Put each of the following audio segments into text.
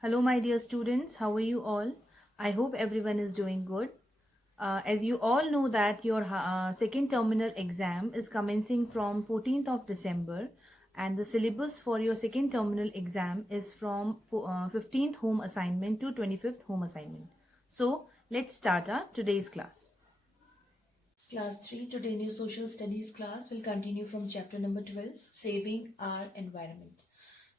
Hello, my dear students. How are you all? I hope everyone is doing good. As you all know that your second terminal exam is commencing from 14th of December, and the syllabus for your second terminal exam is from 15th home assignment to 25th home assignment. So let's start our today's class. Class 3, today new social studies class will continue from chapter number 12, saving our environment.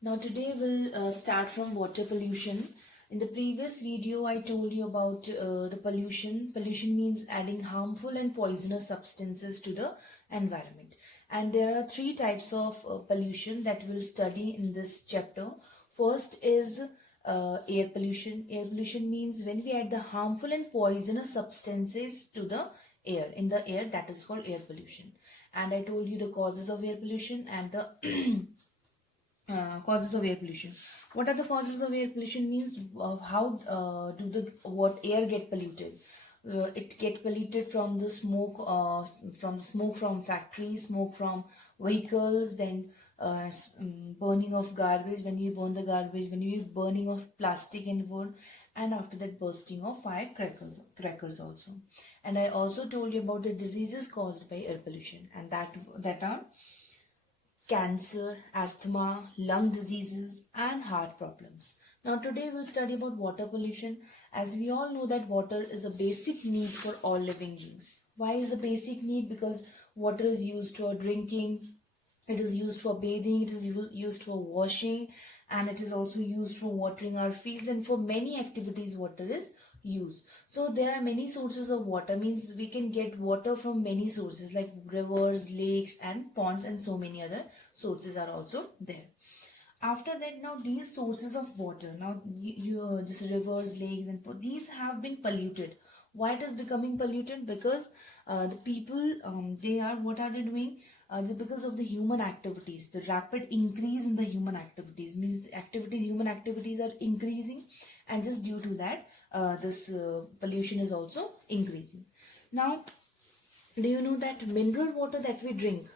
Now today we'll start from water pollution. In the previous video I told you about the pollution. Pollution means adding harmful and poisonous substances to the environment. And there are three types of pollution that we'll study in this chapter. First is air pollution. Air pollution means when we add the harmful and poisonous substances to the air. In the air, that is called air pollution. And I told you the causes of air pollution and the causes of air pollution. What are the causes of air pollution means how do the what air get polluted? It get polluted from the smoke from factories, smoke from vehicles, then burning of garbage. When you burn the garbage, when you burning of plastic and wood, and after that bursting of firecrackers also. And I also told you about the diseases caused by air pollution, and that are cancer, asthma, lung diseases, and heart problems. Now today we'll study about water pollution. As we all know that water is a basic need for all living beings. Why is a basic need? Because water is used for drinking, it is used for bathing, it is used for washing, and it is also used for watering our fields, and for many activities water is used. So there are many sources of water, means we can get water from many sources like rivers, lakes, and ponds, and so many other sources are also there. After that, now these sources of water, now just rivers, lakes, and these have been polluted. Why it is becoming polluted? Because the people, they are, what are they doing? Just because of the human activities, the rapid increase in the human activities, means the human activities are increasing, and just due to that, this pollution is also increasing. Now, do you know that mineral water that we drink,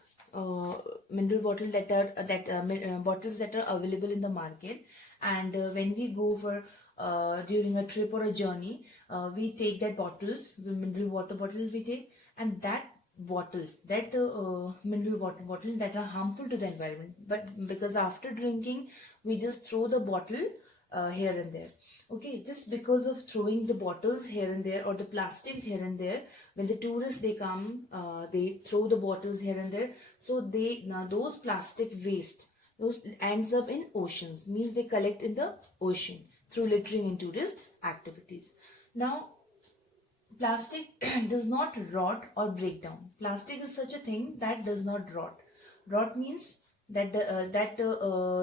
mineral bottle that are bottles that are available in the market, and when we go for during a trip or a journey, we take that bottles, the mineral water bottle we take, and that mineral water bottles that are harmful to the environment, but because after drinking we just throw the bottle here and there. Okay, just because of throwing the bottles here and there, or the plastics here and there, when the tourists they come, they throw the bottles here and there, so they, now those plastic waste, those ends up in oceans, means they collect in the ocean through littering in tourist activities. Now plastic does not rot or break down. Plastic is such a thing that does not rot. Rot means that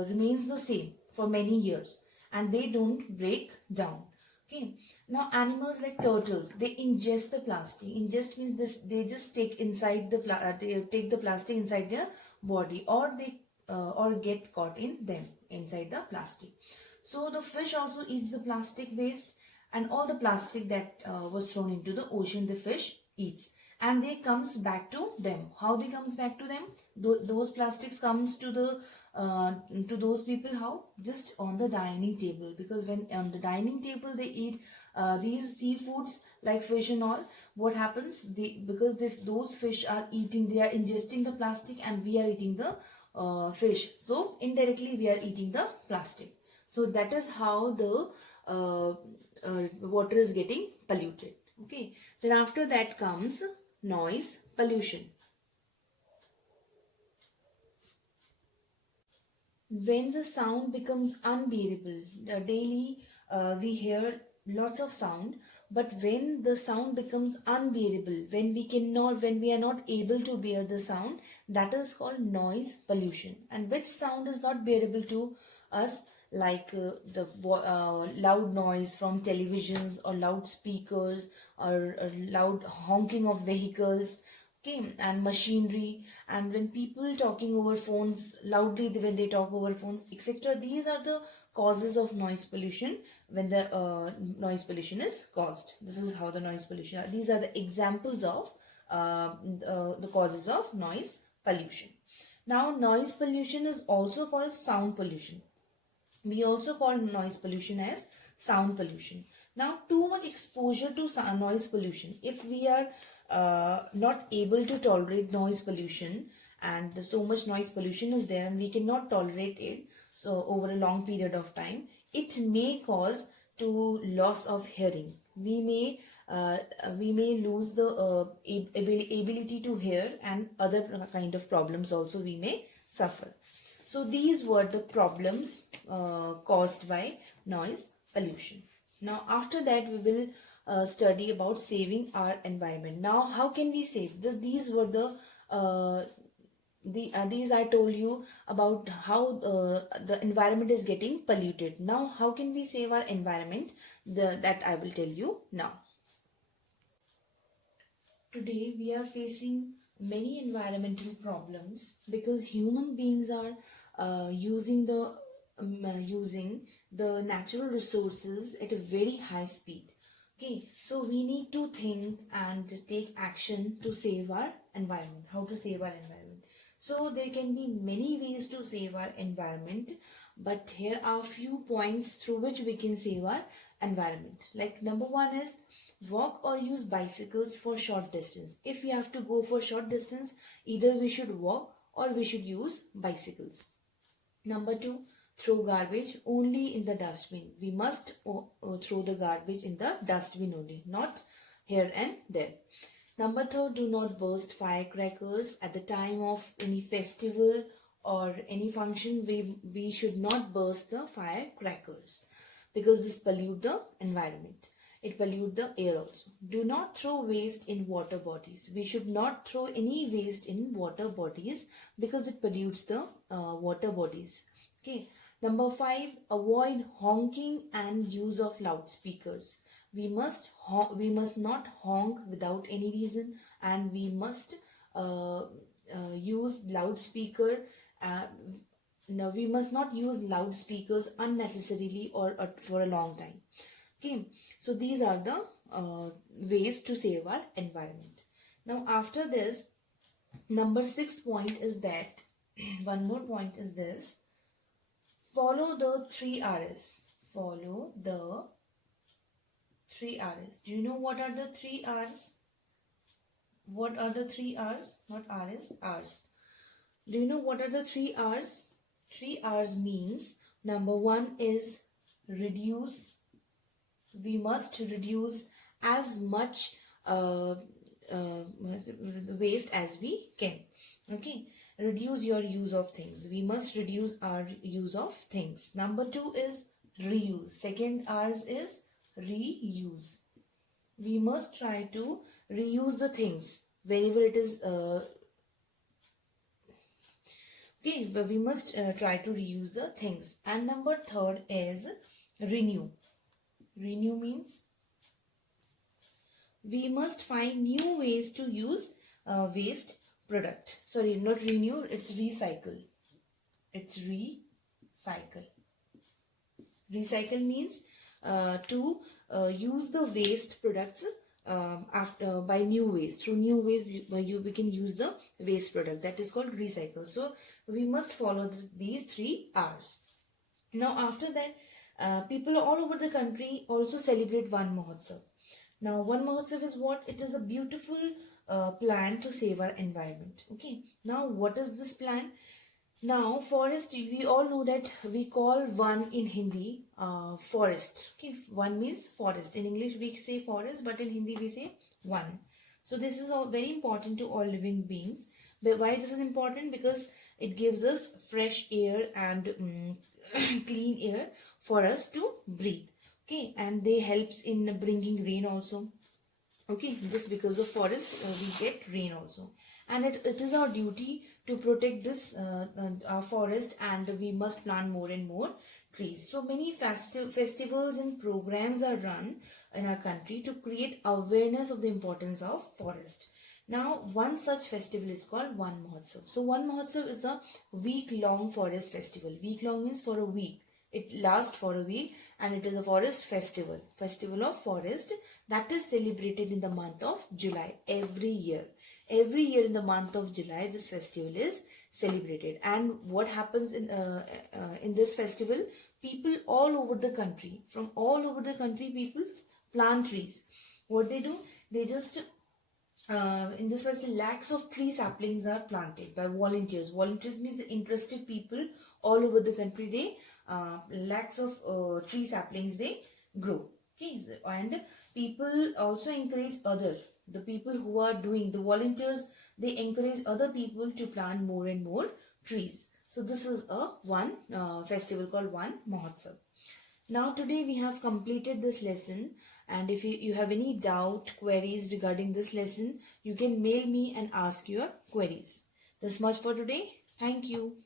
remains the same for many years, and they don't break down. Okay. Now animals like turtles, they ingest the plastic. Ingest means this, they just take inside the they take the plastic inside their body, or they or get caught in them inside the plastic. So the fish also eats the plastic waste, and all the plastic that was thrown into the ocean, the fish eats, and they comes back to them. How they comes back to them? Those plastics comes to the to those people, how? Just on the dining table, because when on the dining table they eat these seafoods like fish and all, what happens? Because those fish are eating, they are ingesting the plastic, and we are eating the fish, so indirectly we are eating the plastic. So that is how the water is getting polluted. Okay, then after that comes noise pollution. When the sound becomes unbearable, daily we hear lots of sound, but when the sound becomes unbearable, when we are not able to bear the sound, that is called noise pollution. And which sound is not bearable to us? Like the loud noise from televisions, or loudspeakers, or loud honking of vehicles, okay, and machinery, and when people talking over phones loudly, when they talk over phones, etc. These are the causes of noise pollution. When the noise pollution is caused, this is how the noise pollution, these are the examples of the causes of noise pollution. Now noise pollution is also called sound pollution. We also call noise pollution as sound pollution. Now, too much exposure to noise pollution, if we are not able to tolerate noise pollution, and so much noise pollution is there and we cannot tolerate it, so over a long period of time, it may cause to loss of hearing. We may lose the ability to hear, and other kind of problems also we may suffer. So these were the problems caused by noise pollution. Now after that we will study about saving our environment. Now how can we save this? These were these I told you about how the environment is getting polluted. Now how can we save our environment? That I will tell you now. Today we are facing many environmental problems because human beings are using the natural resources at a very high speed. Okay, so we need to think and take action to save our environment. How to save our environment? So there can be many ways to save our environment, but here are few points through which we can save our environment. Like number one is walk or use bicycles for short distance. If we have to go for short distance, either we should walk or we should use bicycles. Number two, throw garbage only in the dustbin. We must throw the garbage in the dustbin only, not here and there. Number third, do not burst firecrackers at the time of any festival or any function. We should not burst the firecrackers because this pollute the environment. It pollute the air also. Do not throw waste in water bodies. We should not throw any waste in water bodies because it pollutes the water bodies. Okay. Number five, avoid honking and use of loudspeakers. We must not honk without any reason, and we must use loudspeaker. No, we must not use loudspeakers unnecessarily or for a long time. Okay, so these are the ways to save our environment. Now after this, number 6 point is that one more point is this: follow the 3 R's. Follow the 3 R's. Do you know what are the 3 R's? What are the 3 R's? Not R's, R's. Do you know what are the 3 R's? 3 R's means number 1 is reduce. We must reduce as much waste as we can. Okay, reduce your use of things. We must reduce our use of things. Number 2 is reuse. Second R's is reuse. We must try to reuse the things wherever it is. Okay, we must try to reuse the things. And number 3 is renew. Renew means we must find new ways to use waste product. Sorry, not renew, it's recycle. It's recycle. Recycle means to use the waste products by new ways. Through new ways we can use the waste product. That is called recycle. So we must follow these 3 R's. Now after that, people all over the country also celebrate Van Mahotsav. Now Van Mahotsav is what? It is a beautiful plan to save our environment. Okay. Now what is this plan? Now forest, we all know that we call one in Hindi forest. Okay. One means forest. In English we say forest, but in Hindi we say one. So this is all very important to all living beings. But why this is important? Because it gives us fresh air and clean air for us to breathe. Okay, and they helps in bringing rain also. Okay, just because of forest we get rain also, and it is our duty to protect this our forest, and we must plant more and more trees. So many festivals and programs are run in our country to create awareness of the importance of forest. Now, one such festival is called Van Mahotsav. So, Van Mahotsav is a week-long forest festival. Week-long means for a week. It lasts for a week, and it is a forest festival. Festival of forest that is celebrated in the month of July every year. Every year in the month of July, this festival is celebrated. And what happens in this festival? people all over the country, from all over the country, people plant trees. What they do, they just in this festival, lakhs of tree saplings are planted by volunteers. Volunteers means the interested people all over the country. They lakhs of tree saplings they grow. Okay, and people also encourage the people who are doing the volunteers. They encourage other people to plant more and more trees. So this is a one festival called Van Mahotsav. Now today we have completed this lesson, and if you have any doubt, queries regarding this lesson, you can mail me and ask your queries. This much for today. Thank you.